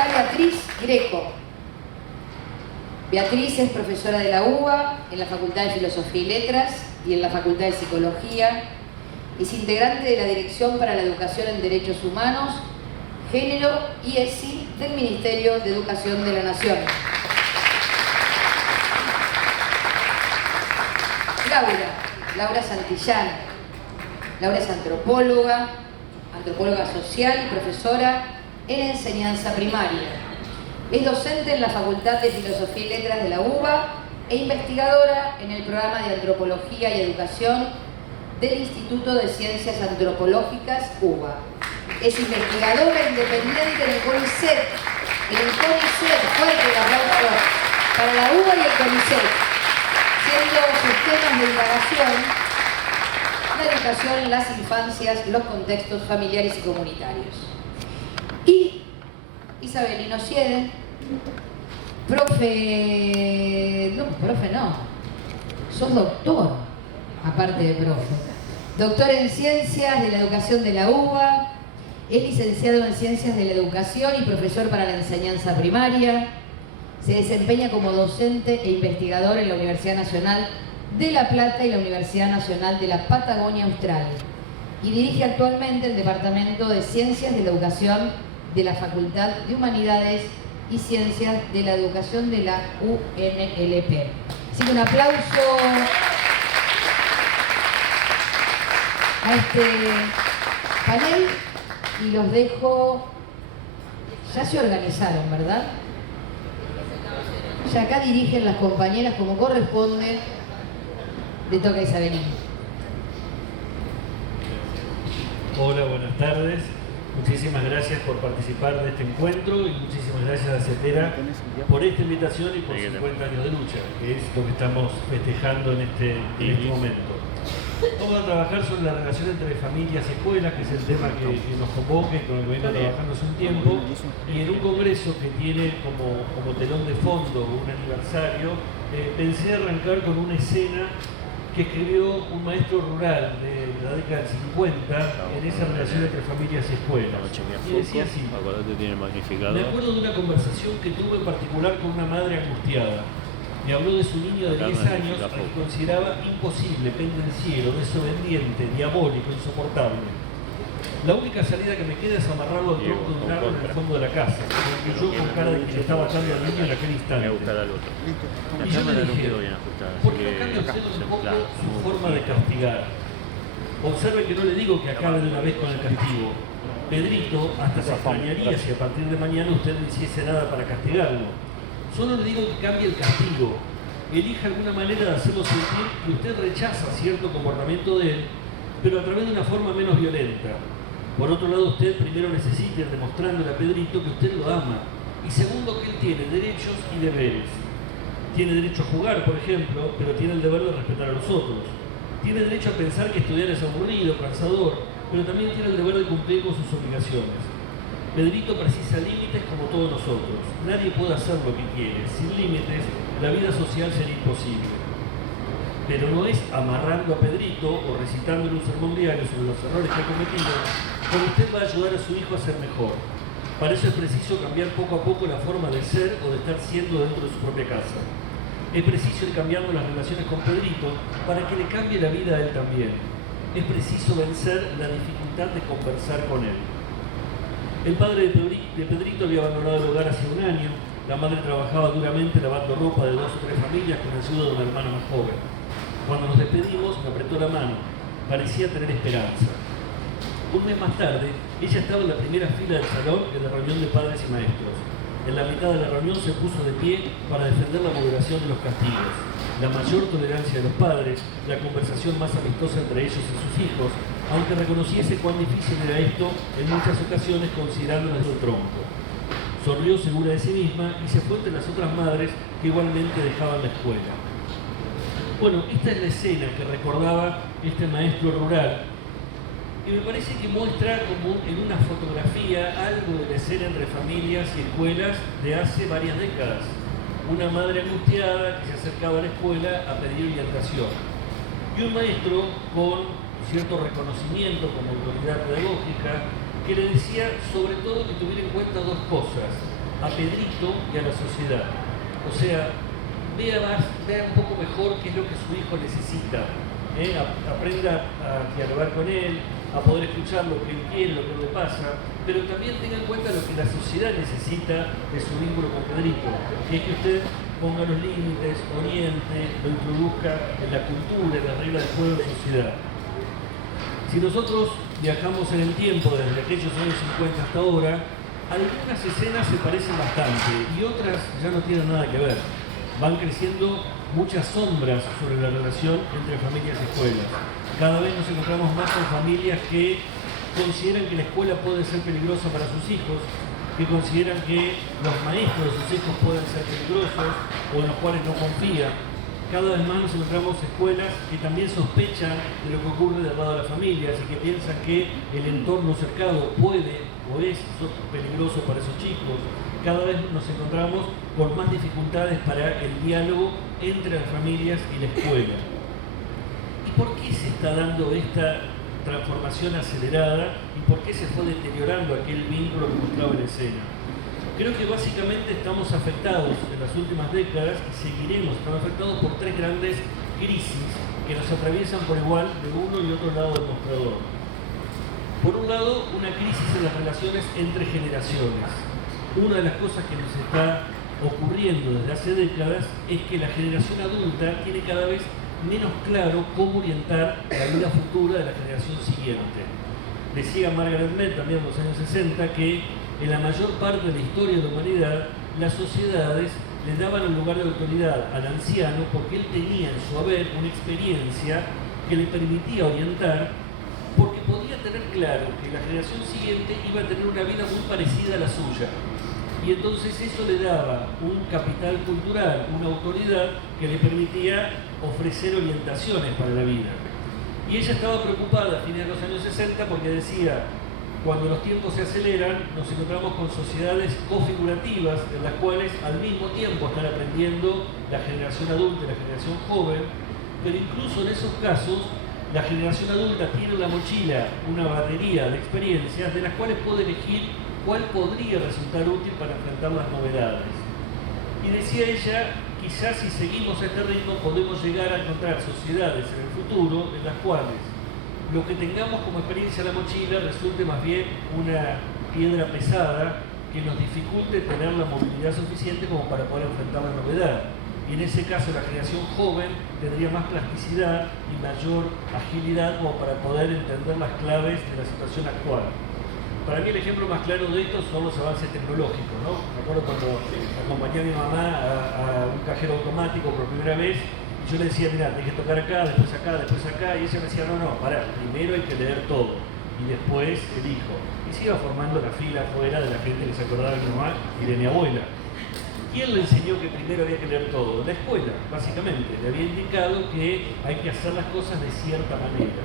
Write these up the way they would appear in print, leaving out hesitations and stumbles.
está Beatriz Greco. Beatriz es profesora de la UBA en la Facultad de Filosofía y Letras y en la Facultad de Psicología. Es integrante de la Dirección para la Educación en Derechos Humanos, Género y ESI del Ministerio de Educación de la Nación. Laura Santillán. Laura es antropóloga social y profesora en enseñanza primaria. Es docente en la Facultad de Filosofía y Letras de la UBA e investigadora en el programa de Antropología y Educación del Instituto de Ciencias Antropológicas UBA. Es investigadora independiente en el CONICET. Fuerte el aplauso para la UBA y el CONICET, siendo sus temas de indagación la educación, las infancias, los contextos familiares y comunitarios. Y Isabelino Siede, profe no, sos doctor, aparte de profe. Doctor en Ciencias de la Educación de la UBA, es licenciado en Ciencias de la Educación y profesor para la enseñanza primaria. Se desempeña como docente e investigador en la Universidad Nacional de La Plata y la Universidad Nacional de la Patagonia Austral. Y dirige actualmente el Departamento de Ciencias de la Educación de la Facultad de Humanidades y Ciencias de la Educación de la UNLP. Así que un aplauso a este panel y los dejo. Ya se organizaron, ¿verdad? Ya acá dirigen las compañeras como corresponde. Le toca a Isabelino. Hola, buenas tardes. Muchísimas gracias por participar de este encuentro y muchísimas gracias a CETERA por esta invitación y por 50 años de lucha, que es lo que estamos festejando en este momento. Vamos a trabajar sobre la relación entre familias y escuelas, que es el tema que nos convoca y con el que vengo trabajando hace un tiempo, y en un congreso que tiene como telón de fondo un aniversario, pensé arrancar con una escena que escribió un maestro rural de la década del 50 en esa relación entre familias y escuelas. Y decía así: me acuerdo de una conversación que tuve en particular con una madre angustiada. Me habló de su niño de 10 años al que consideraba imposible, pendenciero, desobediente, diabólico, insoportable. La única salida que me queda es amarrarlo al tronco de un árbol en el fondo de la casa, concluyó con cara de que le estaba atando al niño en aquel instante. Y yo le dije: ¿por qué no cambia usted un poco su forma de castigar? Observe que no le digo que acabe de una vez con el castigo. Pedrito hasta se extrañaría si a partir de mañana usted no hiciese nada para castigarlo. Solo le digo que cambie el castigo. Elija alguna manera de hacerlo sentir que usted rechaza cierto comportamiento de él, pero a través de una forma menos violenta. Por otro lado, usted primero necesita ir demostrándole a Pedrito que usted lo ama, y segundo, que él tiene derechos y deberes. Tiene derecho a jugar, por ejemplo, pero tiene el deber de respetar a los otros. Tiene derecho a pensar que estudiar es aburrido, cansador, pero también tiene el deber de cumplir con sus obligaciones. Pedrito precisa límites como todos nosotros. Nadie puede hacer lo que quiere. Sin límites, la vida social sería imposible. Pero no es amarrando a Pedrito o recitándole un sermón diario sobre los errores que ha cometido como usted va a ayudar a su hijo a ser mejor. Para eso es preciso cambiar poco a poco la forma de ser o de estar siendo dentro de su propia casa. Es preciso ir cambiando las relaciones con Pedrito para que le cambie la vida a él también. Es preciso vencer la dificultad de conversar con él. El padre de Pedrito había abandonado el hogar hace un año. La madre trabajaba duramente lavando ropa de 2 o 3 familias con ayuda de un hermano más joven. Cuando nos despedimos, me apretó la mano. Parecía tener esperanza. Un mes más tarde, ella estaba en la primera fila del salón de la reunión de padres y maestros. En la mitad de la reunión se puso de pie para defender la moderación de los castigos, la mayor tolerancia de los padres, la conversación más amistosa entre ellos y sus hijos, aunque reconociese cuán difícil era esto en muchas ocasiones considerándola de su tronco. Sonrió segura de sí misma y se fue entre las otras madres que igualmente dejaban la escuela. Bueno, esta es la escena que recordaba este maestro rural, y me parece que muestra como en una fotografía algo de la escena entre familias y escuelas de hace varias décadas. Una madre angustiada que se acercaba a la escuela a pedir orientación. Y un maestro con cierto reconocimiento como autoridad pedagógica que le decía sobre todo que tuviera en cuenta 2 cosas. a Pedrito y a la sociedad. O sea, vea un poco mejor qué es lo que su hijo necesita. Aprenda a dialogar con él, a poder escuchar lo que él quiere, lo que le pasa, pero también tenga en cuenta lo que la sociedad necesita de su vínculo con Pedrito, que es que usted ponga los límites, oriente, lo introduzca en la cultura, en las reglas del juego de la sociedad. Si nosotros viajamos en el tiempo desde aquellos años 50 hasta ahora, algunas escenas se parecen bastante y otras ya no tienen nada que ver. Van creciendo muchas sombras sobre la relación entre familias y escuelas. Cada vez nos encontramos más con familias que consideran que la escuela puede ser peligrosa para sus hijos, que consideran que los maestros de sus hijos pueden ser peligrosos o en los cuales no confían. Cada vez más nos encontramos escuelas que también sospechan de lo que ocurre del lado de las familias y que piensan que el entorno cercano puede o es peligroso para esos chicos. Cada vez nos encontramos con más dificultades para el diálogo entre las familias y la escuela. ¿Y por qué se está dando esta transformación acelerada y por qué se fue deteriorando aquel vínculo que mostraba en escena? Creo que básicamente estamos afectados en las últimas décadas y seguiremos estando afectados por tres grandes crisis que nos atraviesan por igual de uno y otro lado del mostrador. Por un lado, una crisis en las relaciones entre generaciones. Una de las cosas que nos está ocurriendo desde hace décadas es que la generación adulta tiene cada vez menos claro cómo orientar la vida futura de la generación siguiente. Decía Margaret Mead también en los años 60 que en la mayor parte de la historia de la humanidad las sociedades le daban el lugar de autoridad al anciano porque él tenía en su haber una experiencia que le permitía orientar, porque podía tener claro que la generación siguiente iba a tener una vida muy parecida a la suya. Y entonces eso le daba un capital cultural, una autoridad que le permitía ofrecer orientaciones para la vida. Y ella estaba preocupada a fines de los años 60 porque decía, cuando los tiempos se aceleran, nos encontramos con sociedades configurativas en las cuales al mismo tiempo están aprendiendo la generación adulta y la generación joven, pero incluso en esos casos la generación adulta tiene en la mochila una batería de experiencias de las cuales puede elegir cuál podría resultar útil para enfrentar las novedades. Y decía ella, quizás si seguimos a este ritmo podemos llegar a encontrar sociedades en el futuro en las cuales lo que tengamos como experiencia en la mochila resulte más bien una piedra pesada que nos dificulte tener la movilidad suficiente como para poder enfrentar la novedad. Y en ese caso la generación joven tendría más plasticidad y mayor agilidad como para poder entender las claves de la situación actual. Para mí el ejemplo más claro de esto son los avances tecnológicos, ¿no? Me acuerdo cuando acompañé a mi mamá a un cajero automático por primera vez y yo le decía, mira, tenés que tocar acá, después acá, y ella me decía, no, pará, primero hay que leer todo y después elijo. Y se iba formando la fila afuera de la gente que se acordaba de mi mamá y de mi abuela. ¿Quién le enseñó que primero había que leer todo? La escuela, básicamente. Le había indicado que hay que hacer las cosas de cierta manera.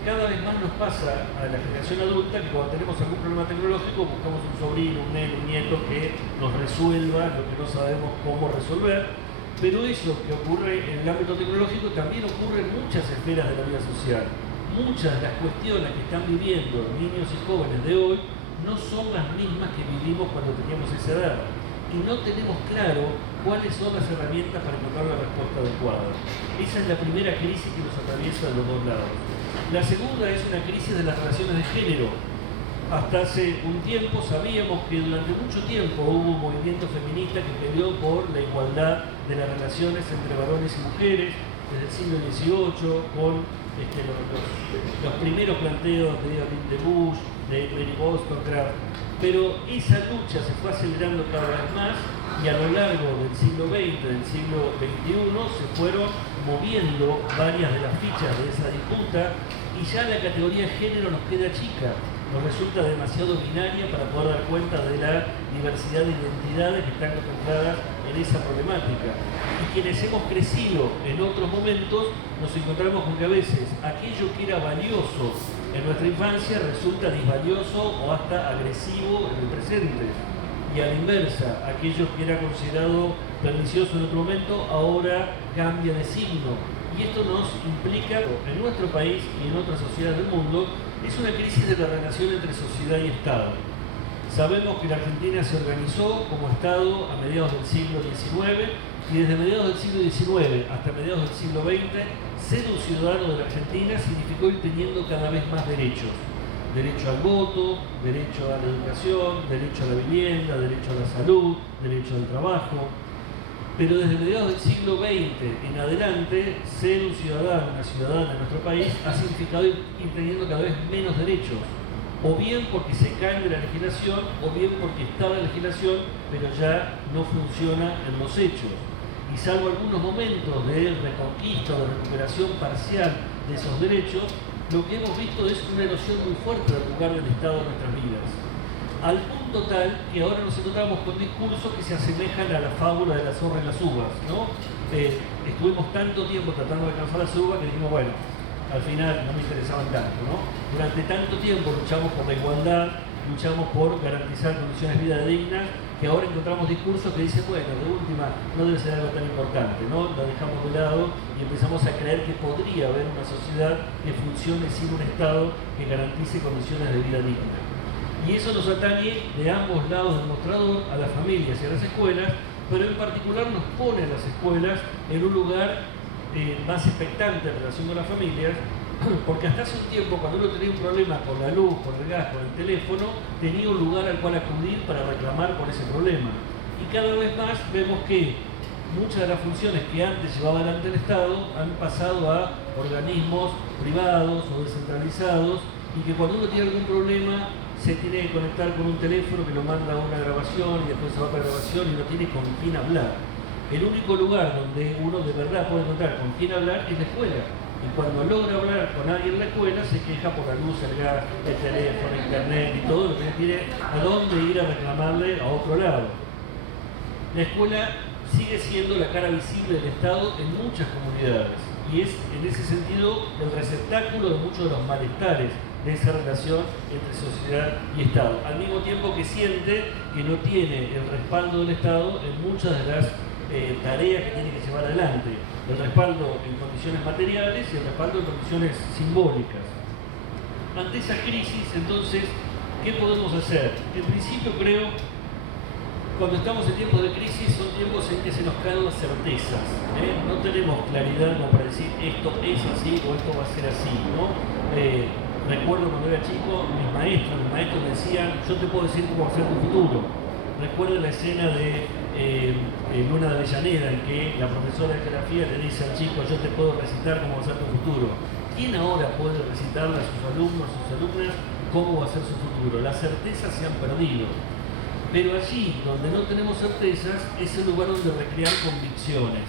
Cada vez más nos pasa a la generación adulta que cuando tenemos algún problema tecnológico buscamos un sobrino, un nene, un nieto que nos resuelva lo que no sabemos cómo resolver. Pero eso que ocurre en el ámbito tecnológico también ocurre en muchas esferas de la vida social. Muchas de las cuestiones que están viviendo niños y jóvenes de hoy no son las mismas que vivimos cuando teníamos esa edad. Y no tenemos claro cuáles son las herramientas para encontrar la respuesta adecuada. Esa es la primera crisis que nos atraviesa de los dos lados. La segunda es una crisis de las relaciones de género. Hasta hace un tiempo sabíamos que durante mucho tiempo hubo un movimiento feminista que peleó por la igualdad de las relaciones entre varones y mujeres, desde el siglo XVIII, con los primeros planteos de Bush, de Mary Wollstonecraft. Pero esa lucha se fue acelerando cada vez más y a lo largo del siglo XX, del siglo XXI, se fueron moviendo varias de las fichas de esa disputa y ya la categoría de género nos queda chica, nos resulta demasiado binaria para poder dar cuenta de la diversidad de identidades que están contempladas en esa problemática. Y quienes hemos crecido en otros momentos nos encontramos con que a veces aquello que era valioso en nuestra infancia resulta disvalioso o hasta agresivo en el presente. Y a la inversa, aquello que era considerado pernicioso en otro momento ahora cambia de signo. Y esto nos implica, en nuestro país y en otras sociedades del mundo, es una crisis de la relación entre sociedad y Estado. Sabemos que la Argentina se organizó como Estado a mediados del siglo XIX y desde mediados del siglo XIX hasta mediados del siglo XX, ser un ciudadano de la Argentina significó ir teniendo cada vez más derechos. Derecho al voto, derecho a la educación, derecho a la vivienda, derecho a la salud, derecho al trabajo. Pero desde mediados del siglo XX en adelante, ser un ciudadano, una ciudadana en nuestro país ha significado ir teniendo cada vez menos derechos. O bien porque se caen de la legislación, o bien porque está la legislación, pero ya no funciona en los hechos. Y salvo algunos momentos de reconquista o de recuperación parcial de esos derechos, lo que hemos visto es una erosión muy fuerte del lugar del Estado en nuestras vidas. Al punto tal que ahora nos encontramos con discursos que se asemejan a la fábula de la zorra y las uvas, ¿no? Estuvimos tanto tiempo tratando de alcanzar las uvas que dijimos, bueno, al final no me interesaban tanto, ¿no? Durante tanto tiempo luchamos por la igualdad, luchamos por garantizar condiciones de vida dignas, que ahora encontramos discursos que dicen, bueno, de última no debe ser algo tan importante, ¿no? Lo dejamos de lado y empezamos a creer que podría haber una sociedad que funcione sin un Estado que garantice condiciones de vida dignas. Y eso nos atañe de ambos lados del mostrador, a las familias y a las escuelas, pero en particular nos pone a las escuelas en un lugar más expectante en relación con las familias, porque hasta hace un tiempo, cuando uno tenía un problema con la luz, con el gas, con el teléfono, tenía un lugar al cual acudir para reclamar por ese problema. Y cada vez más vemos que muchas de las funciones que antes llevaba adelante el Estado han pasado a organismos privados o descentralizados, y que cuando uno tiene algún problema se tiene que conectar con un teléfono que lo manda a una grabación y después se va para la grabación y no tiene con quién hablar. El único lugar donde uno de verdad puede encontrar con quién hablar es la escuela. Y cuando logra hablar con alguien en la escuela, se queja por la luz, el gas, el teléfono, internet y todo lo que tiene a dónde ir a reclamarle a otro lado. La escuela sigue siendo la cara visible del Estado en muchas comunidades y es en ese sentido el receptáculo de muchos de los malestares de esa relación entre sociedad y Estado, al mismo tiempo que siente que no tiene el respaldo del Estado en muchas de las tareas que tiene que llevar adelante, el respaldo en condiciones materiales y el respaldo en condiciones simbólicas. Ante esa crisis, entonces, ¿qué podemos hacer? En principio creo, cuando estamos en tiempos de crisis, son tiempos en que se nos caen las certezas, no tenemos claridad como para decir esto es así o esto va a ser así, ¿no? Recuerdo cuando era chico, mis maestros me decían, yo te puedo decir cómo va a ser tu futuro. Recuerdo la escena de Luna de Avellaneda, en que la profesora de geografía le dice al chico, yo te puedo recitar cómo va a ser tu futuro. ¿Quién ahora puede recitarle a sus alumnos, a sus alumnas, cómo va a ser su futuro? Las certezas se han perdido. Pero allí, donde no tenemos certezas, es el lugar donde recrear convicciones.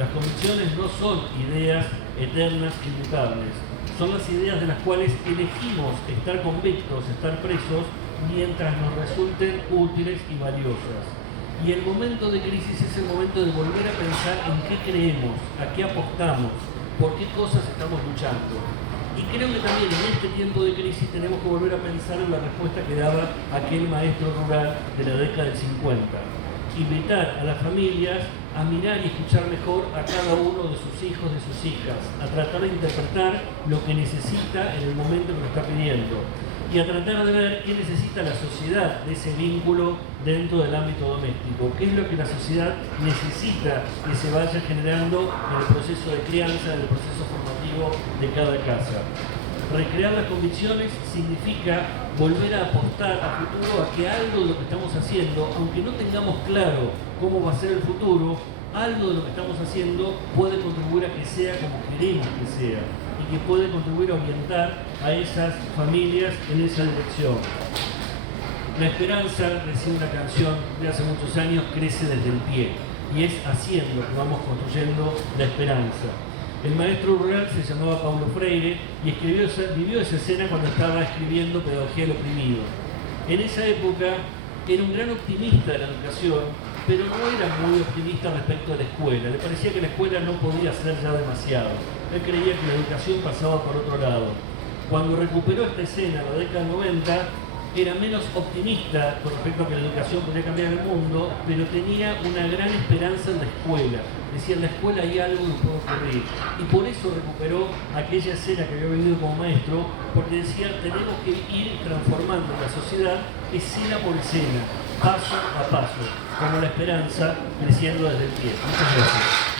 Las convicciones no son ideas eternas, inmutables. Son las ideas de las cuales elegimos estar convictos, estar presos, mientras nos resulten útiles y valiosas. Y el momento de crisis es el momento de volver a pensar en qué creemos, a qué apostamos, por qué cosas estamos luchando. Y creo que también en este tiempo de crisis tenemos que volver a pensar en la respuesta que daba aquel maestro rural de la década del 50. Invitar a las familias a mirar y escuchar mejor a cada uno de sus hijos, de sus hijas, a tratar de interpretar lo que necesita en el momento que lo está pidiendo y a tratar de ver qué necesita la sociedad de ese vínculo dentro del ámbito doméstico, qué es lo que la sociedad necesita que se vaya generando en el proceso de crianza, en el proceso formativo de cada casa. Recrear las convicciones significa volver a apostar a futuro a que algo de lo que estamos haciendo, aunque no tengamos claro cómo va a ser el futuro, algo de lo que estamos haciendo puede contribuir a que sea como queremos que sea y que puede contribuir a orientar a esas familias en esa dirección. La esperanza, decía una canción de hace muchos años, crece desde el pie y es haciendo que vamos construyendo la esperanza. El maestro rural se llamaba Paulo Freire y vivió esa escena cuando estaba escribiendo Pedagogía del Oprimido. En esa época era un gran optimista de la educación, pero no era muy optimista respecto a la escuela. Le parecía que la escuela no podía hacer ya demasiado. Él creía que la educación pasaba por otro lado. Cuando recuperó esta escena en la década del 90, era menos optimista con respecto a que la educación podía cambiar el mundo, pero tenía una gran esperanza en la escuela. decía, en la escuela hay algo que puede ocurrir. Y por eso recuperó aquella escena que había vivido como maestro, porque decía, tenemos que ir transformando la sociedad escena por escena, paso a paso, como la esperanza creciendo desde el pie. Muchas gracias.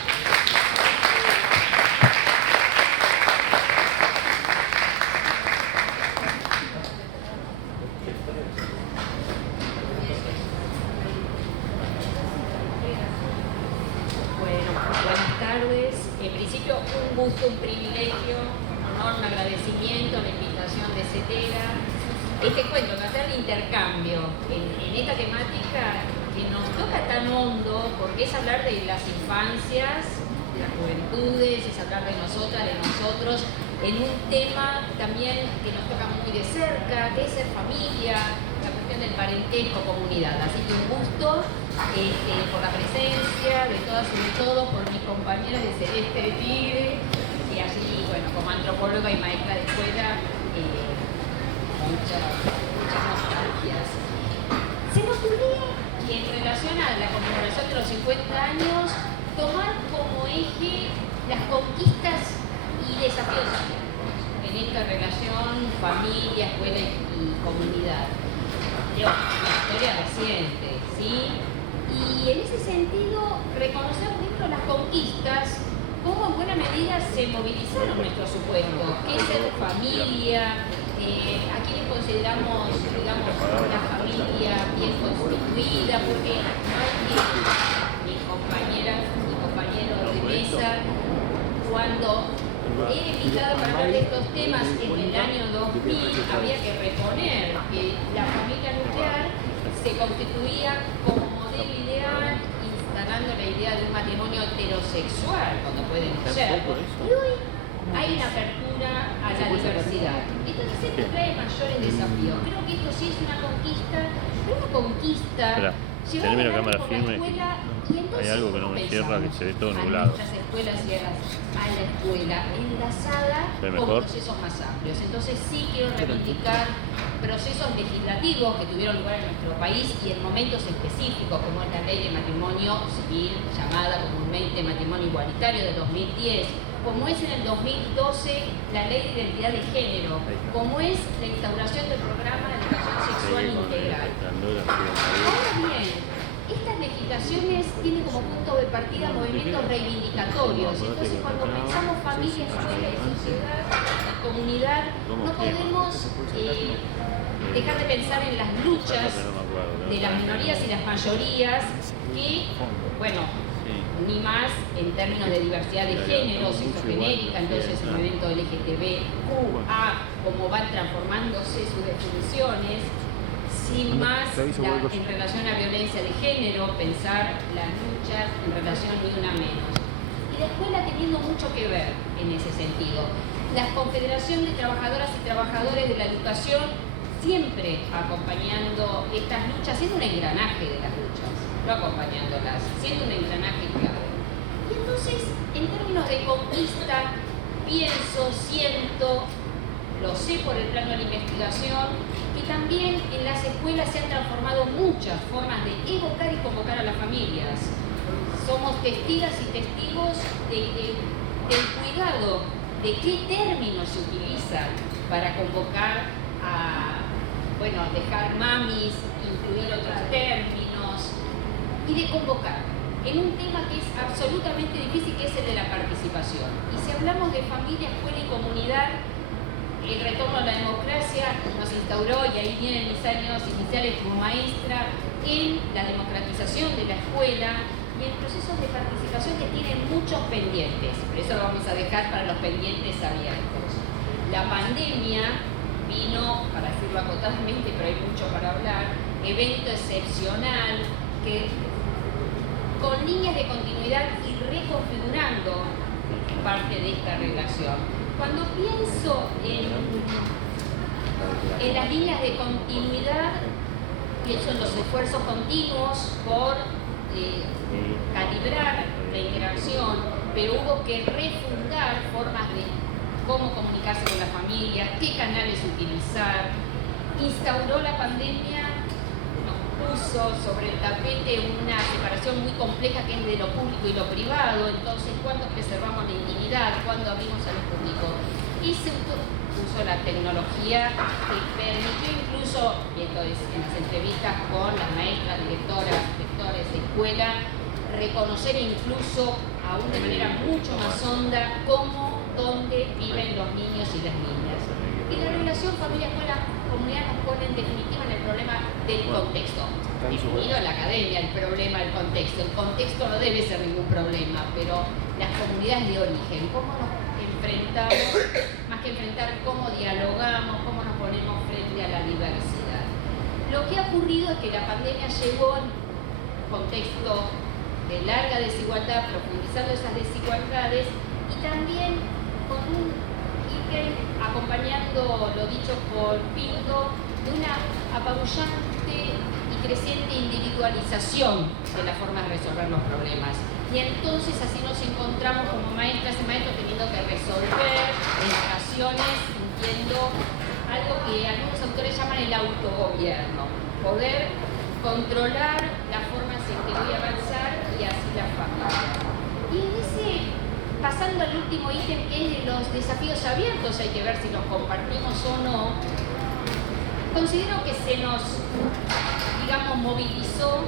Un privilegio, un honor, un agradecimiento, la invitación de CETERA. Este encuentro va a ser de intercambio en esta temática que nos toca tan hondo, porque es hablar de las infancias, de las juventudes, es hablar de nosotras, de nosotros, en un tema también que nos toca muy de cerca, que es ser familia, la cuestión del parentesco, comunidad. Así que un gusto por la presencia de todas y de todos, por mis compañeras de Celeste de Tigre, y así, bueno, como antropóloga y maestra de escuela, muchas nostalgias. Se me ocurría que en relación a la conmemoración de los 50 años, tomar como eje las conquistas y desafíos en esta relación familia, escuela y comunidad. Una historia reciente, ¿sí? Y en ese sentido, reconocer dentro de las conquistas cómo en buena medida se movilizaron nuestros supuestos, qué es ser familia, a quienes consideramos, digamos, una familia bien constituida, porque hay mis compañeras y compañeros de mesa, cuando era invitada para hablar de estos temas en el año 2000, había que reponer que la familia nuclear se constituía como modelo ideal, instalando la idea de un matrimonio heterosexual, cuando pueden ser. Y hoy hay una apertura a la diversidad. Entonces esto trae mayores desafíos. Creo que esto sí es una conquista, pero una conquista. Teneme la cámara firme. Hay algo que no me cierra, que se ve todo nublado. A nuestras escuelas y a la escuela, enlazada con procesos más amplios. Entonces sí quiero reivindicar procesos legislativos que tuvieron lugar en nuestro país y en momentos específicos, como es la ley de matrimonio civil, llamada comúnmente matrimonio igualitario de 2010, como es en el 2012 la ley de identidad de género, como es la instauración del programa de educación sexual integral. Ahora bien, estas legislaciones tienen como punto de partida movimientos reivindicatorios. Entonces, cuando pensamos familia, escuela y sociedad, comunidad, no podemos dejar de pensar en las luchas de las minorías y las mayorías que, bueno, ni más en términos de diversidad de género, sexogenérica, entonces el movimiento LGTBQA, cómo van transformándose sus definiciones, sin más en relación a violencia de género, pensar las luchas en relación ni una menos. Y la escuela teniendo mucho que ver en ese sentido. La Confederación de Trabajadoras y Trabajadores de la Educación siempre acompañando estas luchas, siendo un engranaje de las luchas, no acompañándolas, siendo un engranaje clave. Y entonces, en términos de conquista, pienso, siento, lo sé por el plano de la investigación, que también en las escuelas se han transformado muchas formas de evocar y convocar a las familias. Somos testigas y testigos del cuidado de qué términos se utilizan para convocar a, bueno, dejar mamis, incluir otros términos, y de convocar en un tema que es absolutamente difícil, que es el de la participación. Y si hablamos de familia, escuela y comunidad, el retorno a la democracia nos instauró, y ahí vienen mis años iniciales como maestra, en la democratización de la escuela y en procesos de participación que tienen muchos pendientes. Por eso lo vamos a dejar para los pendientes abiertos. La pandemia vino, para decirlo acotadamente, pero hay mucho para hablar, evento excepcional que con líneas de continuidad y reconfigurando parte de esta relación. Cuando pienso en las líneas de continuidad, pienso en los esfuerzos continuos por calibrar la interacción, pero hubo que refundar formas de cómo comunicarse con la familia, qué canales utilizar. Instauró la pandemia, nos puso sobre el tapete una separación muy compleja que es de lo público y lo privado. Entonces, ¿cuándo preservamos la intimidad? ¿Cuándo abrimos a lo público? Y se puso la tecnología que permitió incluso, y esto es en las entrevistas con las maestras, directoras, directores de escuela, reconocer incluso aún de manera mucho más honda cómo, dónde viven los niños y las niñas. Y la relación familia-escuela-comunidad nos pone en definitiva en el problema del contexto. Definido en la academia el problema del contexto. El contexto no debe ser ningún problema, pero las comunidades de origen, cómo nos enfrentamos, más que enfrentar, cómo dialogamos, cómo nos ponemos frente a la diversidad. Lo que ha ocurrido es que la pandemia llegó en un contexto de larga desigualdad, profundizando esas desigualdades y también con un ítem acompañando lo dicho por Pinto de una apabullante y creciente individualización de la forma de resolver los problemas. Y entonces así nos encontramos como maestras y maestros teniendo que resolver en ocasiones, sintiendo algo que algunos autores llaman el autogobierno, poder controlar las formas en que voy a avanzar y así la familia. Y en ese, pasando al último ítem que es de los desafíos abiertos, hay que ver si los compartimos o no, considero que se nos, digamos, movilizó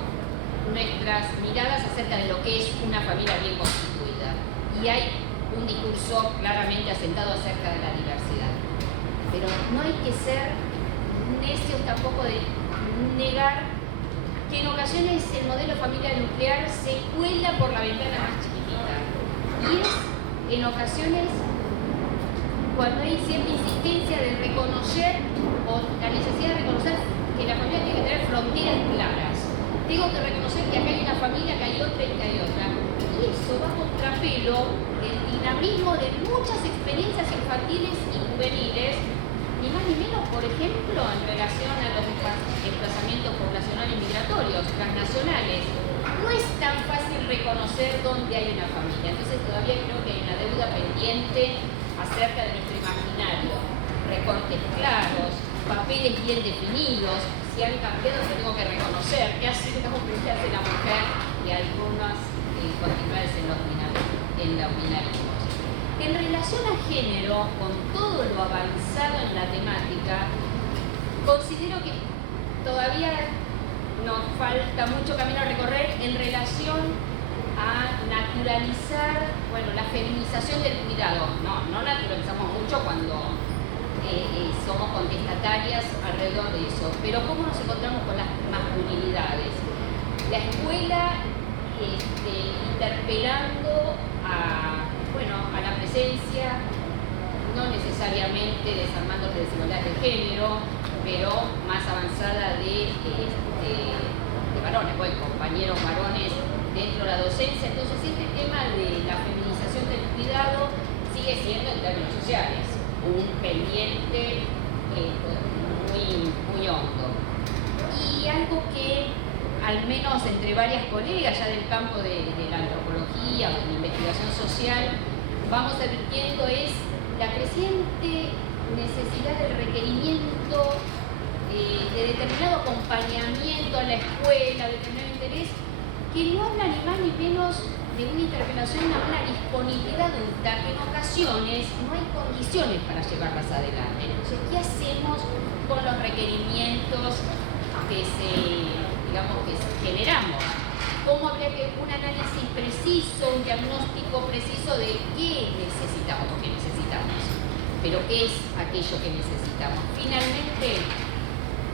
nuestras miradas acerca de lo que es una familia bien constituida. Y hay un discurso claramente asentado acerca de la diversidad. Pero no hay que ser necios tampoco de negar que en ocasiones el modelo familiar nuclear se cuela por la ventana más chiquitita. Y es en ocasiones cuando hay cierta insistencia de reconocer o la necesidad de reconocer que la familia tiene que tener fronteras claras. Tengo que reconocer que acá hay una familia, que hay otra y que hay otra. Y eso va a contrapelo del dinamismo de muchas experiencias infantiles y juveniles, ni más ni menos, por ejemplo, en relación a los desplazamientos poblacionales migratorios, transnacionales. No es tan fácil reconocer dónde hay una familia. Entonces todavía creo que hay una deuda pendiente acerca de nuestro imaginario. Recortes claros, papeles bien definidos. Si han cambiado, lo tengo que reconocer. ¿Qué hace la mujer? Y algunas continuidades en la binarismo. En relación a género, con todo lo avanzado en la temática, considero que todavía nos falta mucho camino a recorrer en relación a naturalizar, bueno, la feminización del cuidado. No naturalizamos mucho cuando somos contestatarias alrededor de eso, pero ¿cómo nos encontramos con las masculinidades? La escuela interpelando a la presencia, no necesariamente desarmando las desigualdades de género, pero más avanzada de varones, compañeros varones dentro de la docencia. Entonces este tema de la feminización del cuidado sigue siendo en términos sociales un pendiente muy hondo. Y algo que al menos entre varias colegas ya del campo de la antropología o de la investigación social vamos advirtiendo es la creciente necesidad del requerimiento de determinado acompañamiento a la escuela, de determinado interés, que no habla ni más ni menos de una interpelación a una disponibilidad adulta que en ocasiones no hay condiciones para llevarlas adelante. Entonces, ¿qué hacemos con los requerimientos que generamos? ¿Cómo habría que un análisis preciso, un diagnóstico preciso de qué necesitamos, o qué necesitamos, pero qué es aquello que necesitamos? Finalmente,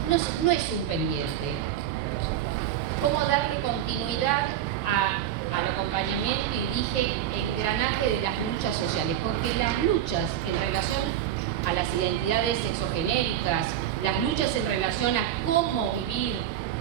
no es un pendiente. ¿Cómo darle continuidad al acompañamiento y dije engranaje de las luchas sociales? Porque las luchas en relación a las identidades sexogenéricas, las luchas en relación a cómo vivir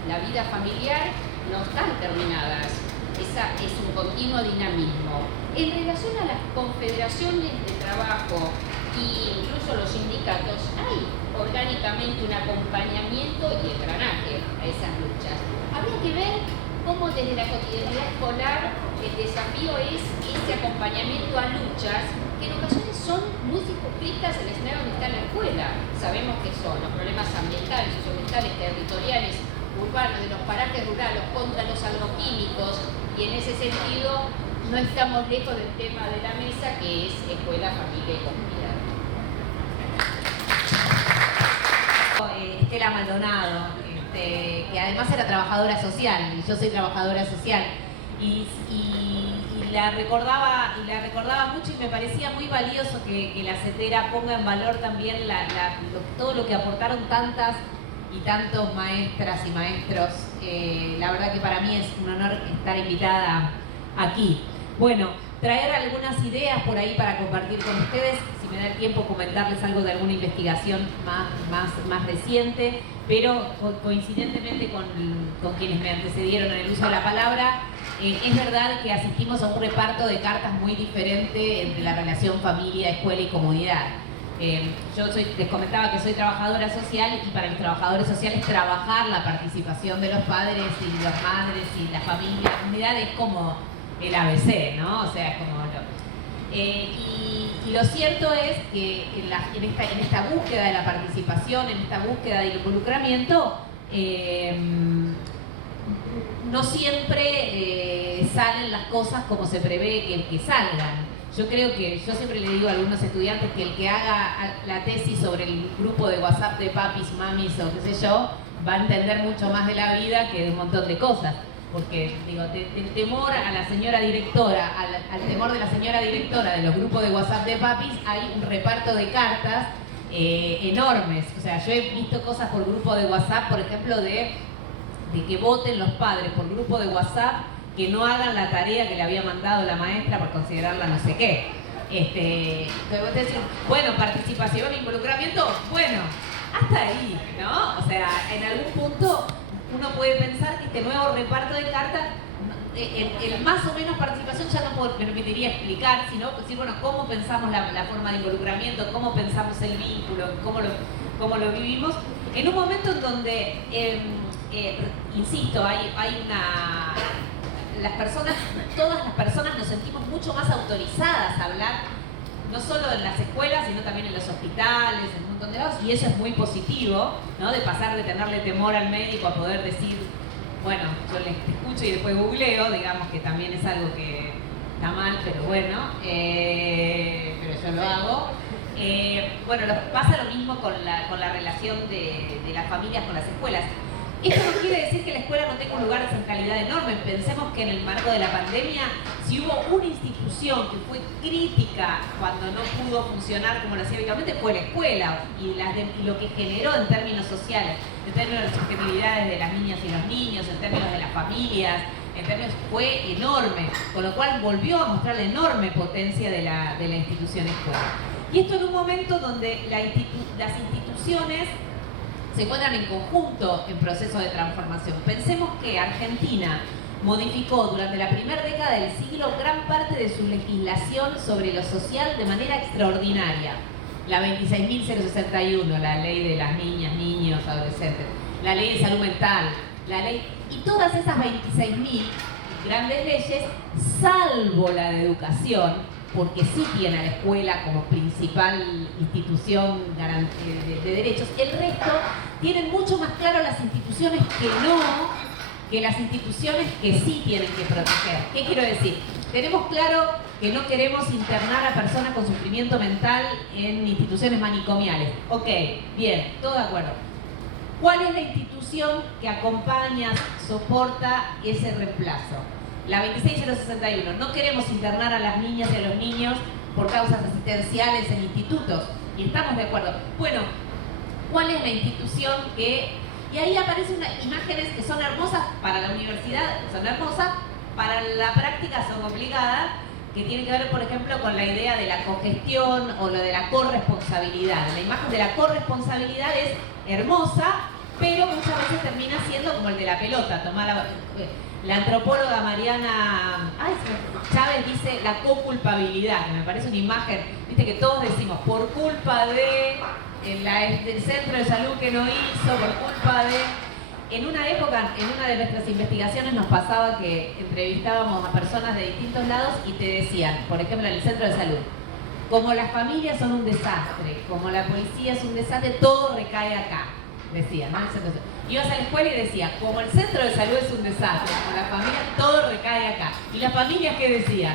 la vida familiar no están terminadas. Esa es un continuo dinamismo. En relación a las confederaciones de trabajo e incluso los sindicatos, hay orgánicamente un acompañamiento y engranaje a esas luchas. Habría que ver cómo desde la cotidianidad escolar el desafío es ese acompañamiento a luchas que en ocasiones son muy circunscritas en el escenario donde está la escuela. Sabemos que son los problemas ambientales, socioambientales, territoriales, urbanos, de los parajes rurales, contra los agroquímicos, y en ese sentido no estamos lejos del tema de la mesa, que es escuela, familia y comunidad. Estela Maldonado, que además era trabajadora social, y yo soy trabajadora social, y la recordaba mucho, y me parecía muy valioso que la CETERA ponga en valor también todo lo que aportaron tantas y tantos maestras y maestros. La verdad que para mí es un honor estar invitada aquí. Bueno, traer algunas ideas por ahí para compartir con ustedes, si me da el tiempo comentarles algo de alguna investigación más reciente, pero coincidentemente con quienes me antecedieron en el uso de la palabra, es verdad que asistimos a un reparto de cartas muy diferente entre la relación familia, escuela y comunidad. Les comentaba que soy trabajadora social, y para los trabajadores sociales trabajar la participación de los padres y las madres y la familia, la comunidad es como el ABC, ¿no? O sea, es como y lo cierto es que en esta búsqueda de la participación, en esta búsqueda del involucramiento, no siempre salen las cosas como se prevé que salgan. Yo siempre le digo a algunos estudiantes que el que haga la tesis sobre el grupo de WhatsApp de papis, mamis o qué sé yo, va a entender mucho más de la vida que de un montón de cosas. Porque, digo, del temor a la señora directora, al temor de la señora directora de los grupos de WhatsApp de papis, hay un reparto de cartas enormes. O sea, yo he visto cosas por grupo de WhatsApp, por ejemplo, de que voten los padres por grupo de WhatsApp que no hagan la tarea que le había mandado la maestra por considerarla no sé qué. Entonces vos te decís, bueno, participación, involucramiento, bueno, hasta ahí, ¿no? O sea, en algún punto uno puede pensar que este nuevo reparto de cartas, el más o menos participación ya no me permitiría explicar, sino decir, bueno, cómo pensamos la forma de involucramiento, cómo pensamos el vínculo, cómo lo vivimos, en un momento en donde, insisto, todas las personas nos sentimos mucho más autorizadas a hablar, no solo en las escuelas, sino también en los hospitales, en un montón de lados, y eso es muy positivo, ¿no? De pasar de tenerle temor al médico a poder decir, bueno, yo les escucho y después googleo, digamos que también es algo que está mal, pero bueno, pero yo lo hago. Bueno, pasa lo mismo con la relación de las familias con las escuelas. Esto no quiere decir que la escuela no tenga un lugar de centralidad enorme. Pensemos que en el marco de la pandemia, si hubo una institución que fue crítica cuando no pudo funcionar como lo hacía habitualmente, fue la escuela, y lo que generó en términos sociales, en términos de las susceptibilidades de las niñas y los niños, en términos de las familias, fue enorme, con lo cual volvió a mostrar la enorme potencia de la institución escuela. Y esto en un momento donde las instituciones se encuentran en conjunto en proceso de transformación. Pensemos que Argentina modificó durante la primera década del siglo gran parte de su legislación sobre lo social de manera extraordinaria. La 26.061, la ley de las niñas, niños, adolescentes, la ley de salud mental, y todas esas 26.000 grandes leyes, salvo la de educación, porque sí tiene a la escuela como principal institución de derechos, el resto tienen mucho más claro las instituciones que las instituciones que sí tienen que proteger. ¿Qué quiero decir? Tenemos claro que no queremos internar a personas con sufrimiento mental en instituciones manicomiales. Ok, bien, todo de acuerdo. ¿Cuál es la institución que acompaña, soporta ese reemplazo? La 26.061. No queremos internar a las niñas y a los niños por causas asistenciales en institutos. Y estamos de acuerdo. Bueno, ¿cuál es la institución que...? Y ahí aparecen imágenes que son hermosas para la universidad, son hermosas, para la práctica son complicadas, que tienen que ver, por ejemplo, con la idea de la cogestión o lo de la corresponsabilidad. La imagen de la corresponsabilidad es hermosa, pero muchas veces termina siendo como el de la pelota. La antropóloga Mariana Chávez dice la coculpabilidad, que me parece una imagen, viste que todos decimos, por culpa del centro de salud que no hizo, por culpa de... En una época, en una de nuestras investigaciones nos pasaba que entrevistábamos a personas de distintos lados y te decían, por ejemplo en el centro de salud, como las familias son un desastre, como la policía es un desastre, todo recae acá. decía, ¿no? Ibas a la escuela y decía, como el centro de salud es un desastre, como la familia, todo recae acá. ¿Y las familias qué decían?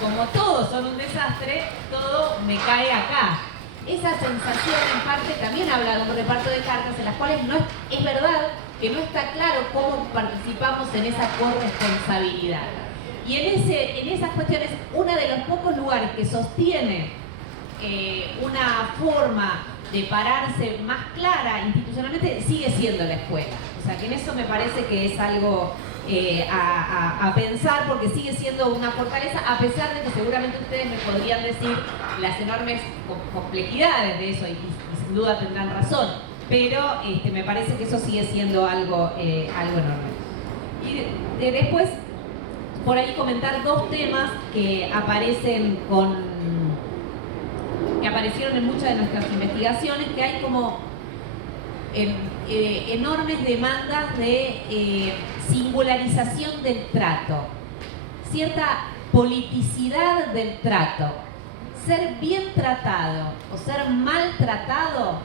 Como todos son un desastre, todo me cae acá. Esa sensación en parte también habla de un reparto de cartas en las cuales no es verdad que no está claro cómo participamos en esa corresponsabilidad. Y en esas cuestiones, uno de los pocos lugares que sostiene una forma de pararse más clara institucionalmente sigue siendo la escuela. O sea que en eso me parece que es algo a pensar, porque sigue siendo una fortaleza, a pesar de que seguramente ustedes me podrían decir las enormes complejidades de eso, y sin duda tendrán razón, pero me parece que eso sigue siendo algo enorme. Y después, por ahí comentar dos temas que aparecieron en muchas de nuestras investigaciones, que hay como enormes demandas de singularización del trato, cierta politicidad del trato. Ser bien tratado o ser mal tratado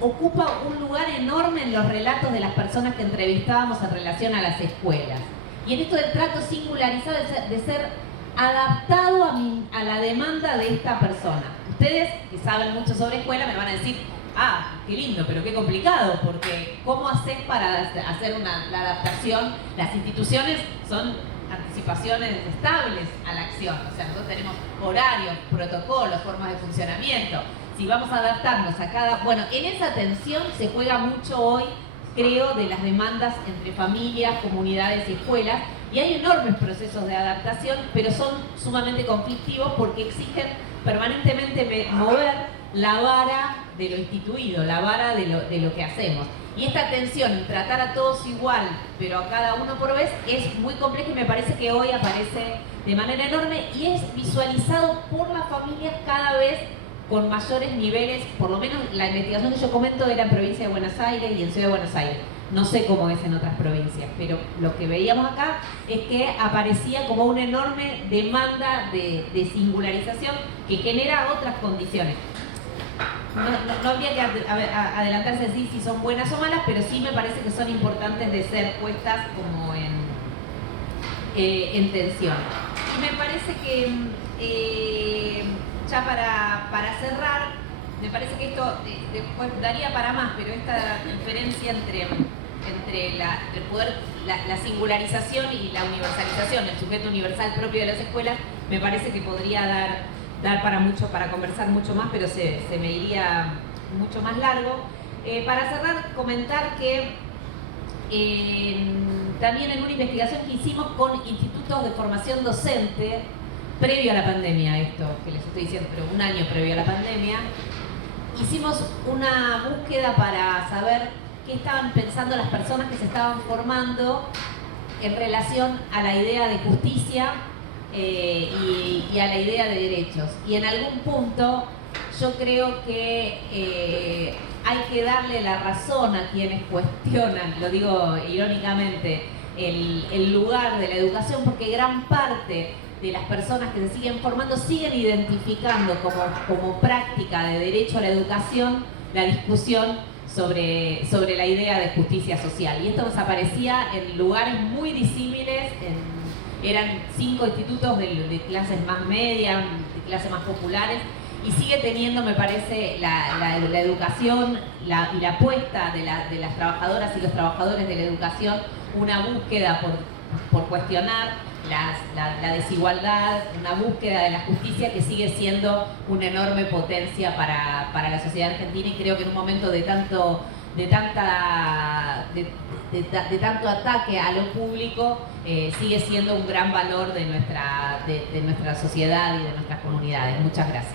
ocupa un lugar enorme en los relatos de las personas que entrevistábamos en relación a las escuelas. Y en esto del trato singularizado, de ser adaptado a la demanda de esta persona. Ustedes, que saben mucho sobre escuela, me van a decir, ah, qué lindo, pero qué complicado, porque ¿cómo haces para hacer la adaptación? Las instituciones son anticipaciones estables a la acción, o sea, nosotros tenemos horarios, protocolos, formas de funcionamiento. Si vamos a adaptarnos a cada... Bueno, en esa tensión se juega mucho hoy, creo, de las demandas entre familias, comunidades y escuelas, y hay enormes procesos de adaptación, pero son sumamente conflictivos porque exigen permanentemente mover la vara de lo instituido, la vara de lo que hacemos. Y esta tensión en tratar a todos igual, pero a cada uno por vez, es muy compleja y me parece que hoy aparece de manera enorme y es visualizado por las familias cada vez con mayores niveles. Por lo menos la investigación que yo comento era en provincia de Buenos Aires y en Ciudad de Buenos Aires. No sé cómo es en otras provincias, pero lo que veíamos acá es que aparecía como una enorme demanda de singularización que genera otras condiciones. No habría que adelantarse a decir si son buenas o malas, pero sí me parece que son importantes de ser puestas como en tensión. Y me parece que ya para cerrar, me parece que esto después daría para más, pero esta diferencia entre la singularización y la universalización, el sujeto universal propio de las escuelas, me parece que podría dar para mucho, para conversar mucho más, pero se me iría mucho más largo. Para cerrar, comentar que también en una investigación que hicimos con institutos de formación docente, previo a la pandemia, esto que les estoy diciendo, pero un año previo a la pandemia, hicimos una búsqueda para saber qué estaban pensando las personas que se estaban formando en relación a la idea de justicia y a la idea de derechos. Y en algún punto yo creo que hay que darle la razón a quienes cuestionan, lo digo irónicamente, el lugar de la educación, porque gran parte de las personas que se siguen formando siguen identificando como práctica de derecho a la educación la discusión sobre la idea de justicia social. Y esto nos aparecía en lugares muy disímiles, eran 5 institutos de clases más medias, de clases más populares, y sigue teniendo, me parece, la educación y la apuesta de las trabajadoras y los trabajadores de la educación, una búsqueda por cuestionar la desigualdad, una búsqueda de la justicia que sigue siendo una enorme potencia para la sociedad argentina, y creo que en un momento de tanto ataque a lo público sigue siendo un gran valor de nuestra sociedad y de nuestras comunidades. Muchas gracias.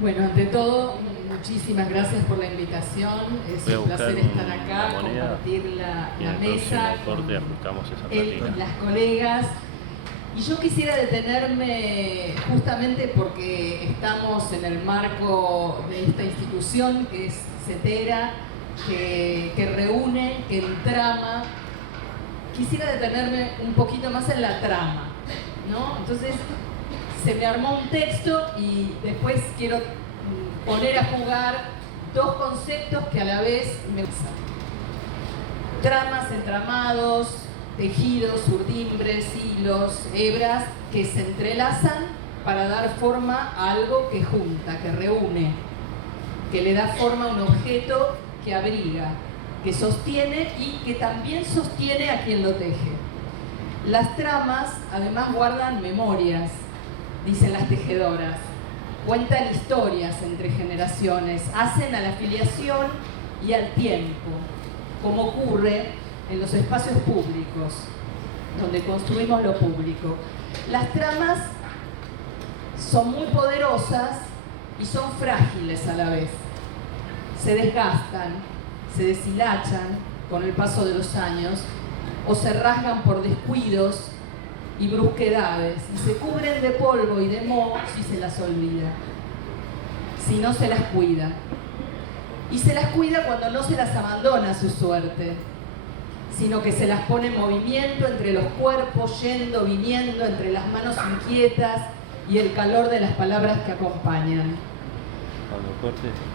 Bueno, ante todo, muchísimas gracias por la invitación. Es un placer estar acá, compartir la mesa con las colegas. Y yo quisiera detenerme justamente porque estamos en el marco de esta institución que es CETERA, que reúne, que entrama. Quisiera detenerme un poquito más en la trama, ¿no? Entonces, se me armó un texto y después quiero poner a jugar dos conceptos que a la vez me gustan. Tramas, entramados, tejidos, urdimbres, hilos, hebras que se entrelazan para dar forma a algo que junta, que reúne, que le da forma a un objeto que abriga, que sostiene y que también sostiene a quien lo teje. Las tramas además guardan memorias, dicen las tejedoras, cuentan historias entre generaciones, hacen a la filiación y al tiempo, como ocurre en los espacios públicos, donde construimos lo público. Las tramas son muy poderosas y son frágiles a la vez. Se desgastan, se deshilachan con el paso de los años o se rasgan por descuidos y brusquedades y se cubren de polvo y de moho si se las olvida, si no se las cuida. Y se las cuida cuando no se las abandona a su suerte, sino que se las pone en movimiento entre los cuerpos, yendo, viniendo, entre las manos inquietas y el calor de las palabras que acompañan.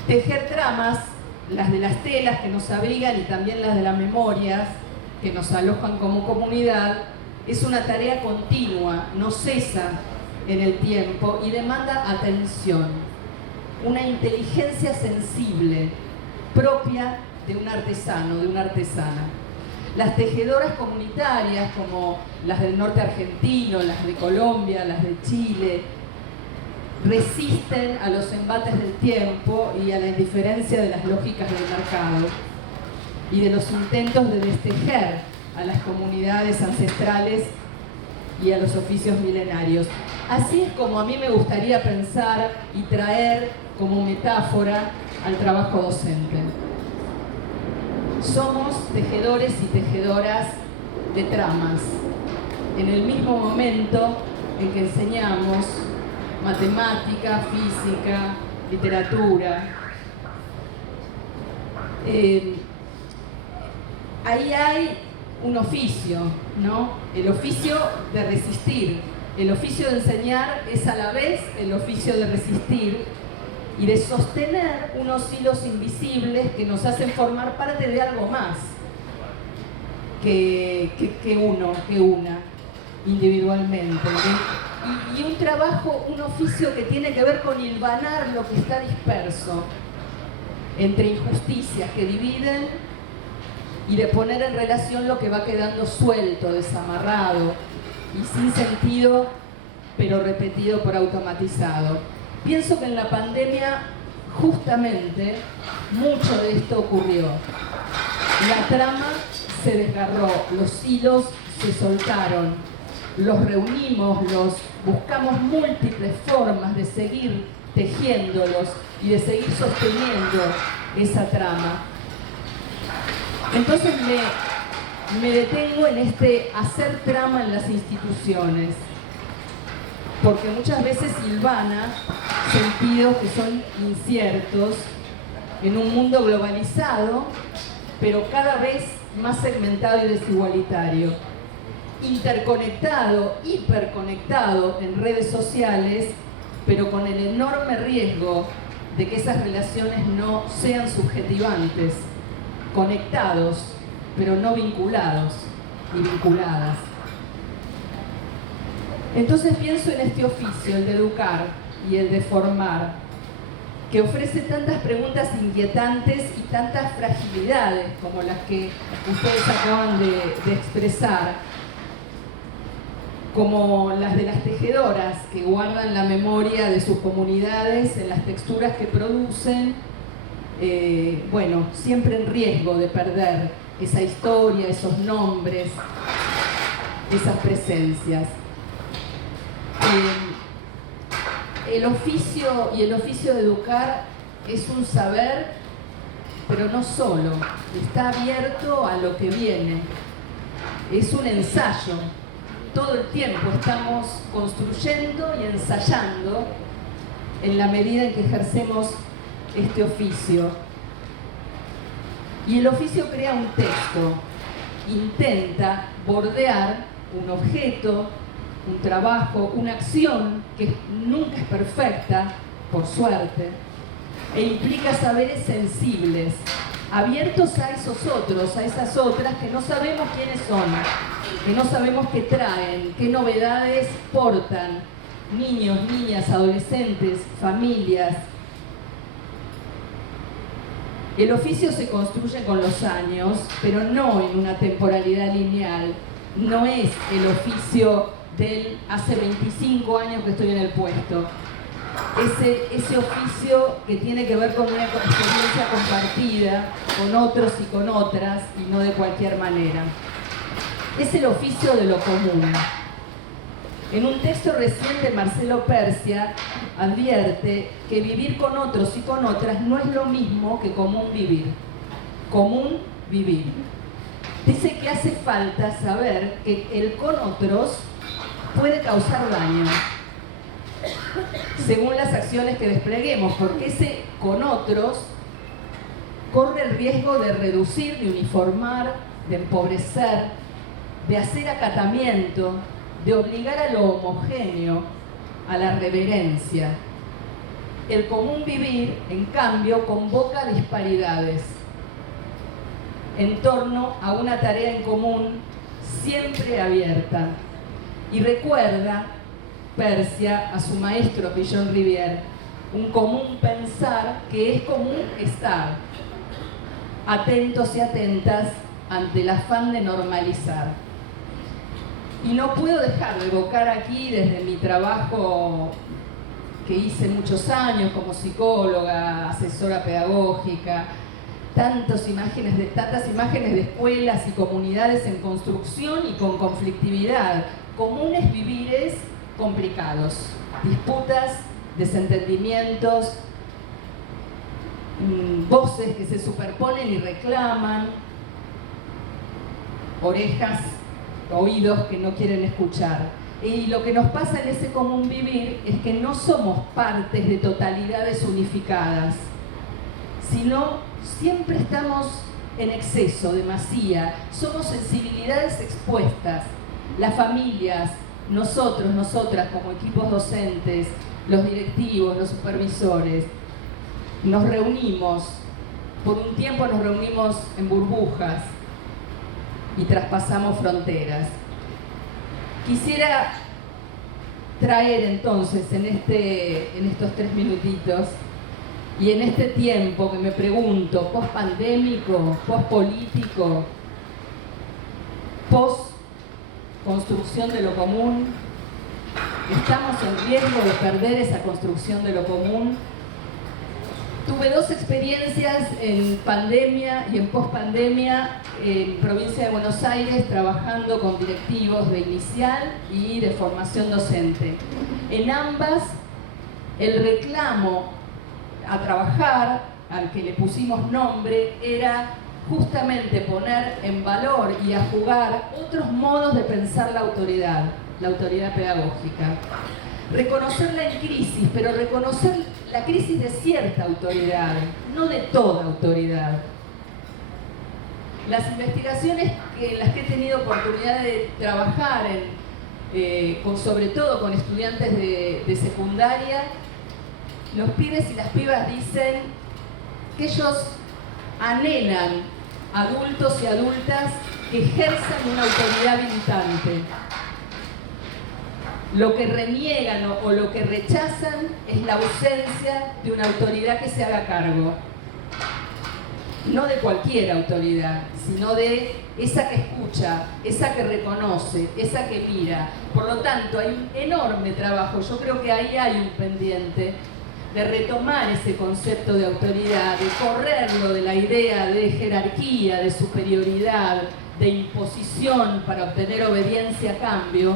Tejer tramas, las de las telas que nos abrigan y también las de las memorias que nos alojan como comunidad, es una tarea continua, no cesa en el tiempo y demanda atención, una inteligencia sensible propia de un artesano, de una artesana. Las tejedoras comunitarias, como las del norte argentino, las de Colombia, las de Chile, resisten a los embates del tiempo y a la indiferencia de las lógicas del mercado y de los intentos de destejer a las comunidades ancestrales y a los oficios milenarios. Así es como a mí me gustaría pensar y traer como metáfora al trabajo docente. Somos tejedores y tejedoras de tramas. En el mismo momento en que enseñamos matemática, física, literatura, ahí hay un oficio, ¿no? El oficio de resistir. El oficio de enseñar es a la vez el oficio de resistir y de sostener unos hilos invisibles que nos hacen formar parte de algo más que una individualmente. Y un trabajo, un oficio que tiene que ver con hilvanar lo que está disperso entre injusticias que dividen y de poner en relación lo que va quedando suelto, desamarrado y sin sentido, pero repetido por automatizado. Pienso que en la pandemia justamente mucho de esto ocurrió. La trama se desgarró, los hilos se soltaron, los reunimos, los buscamos múltiples formas de seguir tejiéndolos y de seguir sosteniendo esa trama. Entonces me detengo en este hacer trama en las instituciones, porque muchas veces hilvana sentidos que son inciertos en un mundo globalizado, pero cada vez más segmentado y desigualitario, interconectado, hiperconectado en redes sociales, pero con el enorme riesgo de que esas relaciones no sean subjetivantes, conectados, pero no vinculados y vinculadas. Entonces pienso en este oficio, el de educar y el de formar, que ofrece tantas preguntas inquietantes y tantas fragilidades como las que ustedes acaban de expresar, como las de las tejedoras que guardan la memoria de sus comunidades en las texturas que producen, siempre en riesgo de perder esa historia, esos nombres, esas presencias. El oficio de educar es un saber, pero no solo, está abierto a lo que viene, es un ensayo. Todo el tiempo estamos construyendo y ensayando en la medida en que ejercemos este oficio. Y el oficio crea un texto, intenta bordear un objeto un trabajo, una acción que nunca es perfecta, por suerte, e implica saberes sensibles, abiertos a esos otros, a esas otras que no sabemos quiénes son, que no sabemos qué traen, qué novedades portan, niños, niñas, adolescentes, familias. El oficio se construye con los años, pero no en una temporalidad lineal. No es el oficio del hace 25 años que estoy en el puesto. Ese oficio que tiene que ver con una experiencia compartida con otros y con otras, y no de cualquier manera. Es el oficio de lo común. En un texto reciente, Marcelo Persia advierte que vivir con otros y con otras no es lo mismo que común vivir. Común vivir. Dice que hace falta saber que el con otros puede causar daño, según las acciones que despleguemos, porque ese con otros corre el riesgo de reducir, de uniformar, de empobrecer, de hacer acatamiento, de obligar a lo homogéneo, a la reverencia. El común vivir, en cambio, convoca disparidades en torno a una tarea en común siempre abierta. Y recuerda Persia a su maestro Pillon Rivière, un común pensar que es común estar, atentos y atentas ante el afán de normalizar. Y no puedo dejar de evocar aquí, desde mi trabajo que hice muchos años como psicóloga, asesora pedagógica, tantas imágenes de escuelas y comunidades en construcción y con conflictividad, comunes vivires complicados, disputas, desentendimientos, voces que se superponen y reclaman, orejas, oídos que no quieren escuchar. Y lo que nos pasa en ese común vivir es que no somos partes de totalidades unificadas, sino siempre estamos en exceso, demasía, somos sensibilidades expuestas, las familias, nosotros, nosotras como equipos docentes, los directivos, los supervisores, nos reunimos, por un tiempo nos reunimos en burbujas y traspasamos fronteras. Quisiera traer entonces en estos 3 minutitos y en este tiempo que me pregunto, post-pandémico, post-político, post-construcción de lo común, ¿estamos en riesgo de perder esa construcción de lo común? Tuve 2 experiencias en pandemia y en post-pandemia en provincia de Buenos Aires trabajando con directivos de inicial y de formación docente. En ambas, el reclamo a trabajar, al que le pusimos nombre, era justamente poner en valor y a jugar otros modos de pensar la autoridad pedagógica. Reconocerla en crisis, pero reconocer la crisis de cierta autoridad, no de toda autoridad. Las investigaciones en las que he tenido oportunidad de trabajar, sobre todo con estudiantes de secundaria, los pibes y las pibas dicen que ellos anhelan adultos y adultas que ejerzan una autoridad militante. Lo que reniegan o lo que rechazan es la ausencia de una autoridad que se haga cargo. No de cualquier autoridad, sino de esa que escucha, esa que reconoce, esa que mira. Por lo tanto, hay un enorme trabajo, yo creo que ahí hay un pendiente de retomar ese concepto de autoridad, de correrlo de la idea de jerarquía, de superioridad, de imposición para obtener obediencia a cambio,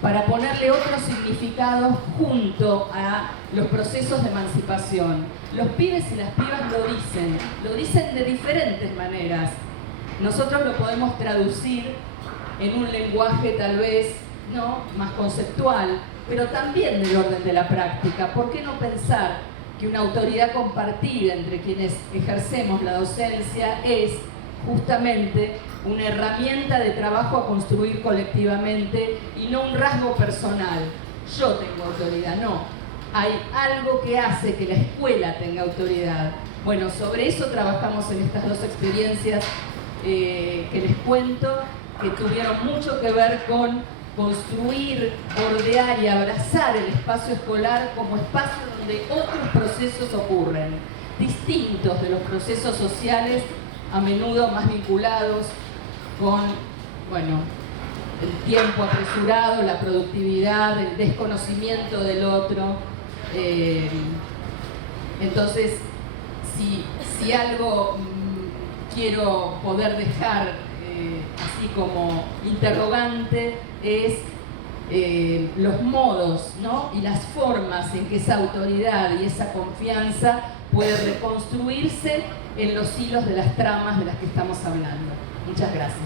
para ponerle otros significados junto a los procesos de emancipación. Los pibes y las pibas lo dicen de diferentes maneras. Nosotros lo podemos traducir en un lenguaje tal vez más conceptual, pero también del orden de la práctica. ¿Por qué no pensar que una autoridad compartida entre quienes ejercemos la docencia es justamente una herramienta de trabajo a construir colectivamente y no un rasgo personal. Yo tengo autoridad, no. Hay algo que hace que la escuela tenga autoridad. Bueno, sobre eso trabajamos en estas dos experiencias que les cuento, que tuvieron mucho que ver con construir, bordear y abrazar el espacio escolar como espacio donde otros procesos ocurren, distintos de los procesos sociales, a menudo más vinculados con, bueno, el tiempo apresurado, la productividad, el desconocimiento del otro. Entonces, si algo quiero poder dejar así como interrogante es los modos, ¿no? Y las formas en que esa autoridad y esa confianza puede reconstruirse en los hilos de las tramas de las que estamos hablando. Muchas gracias.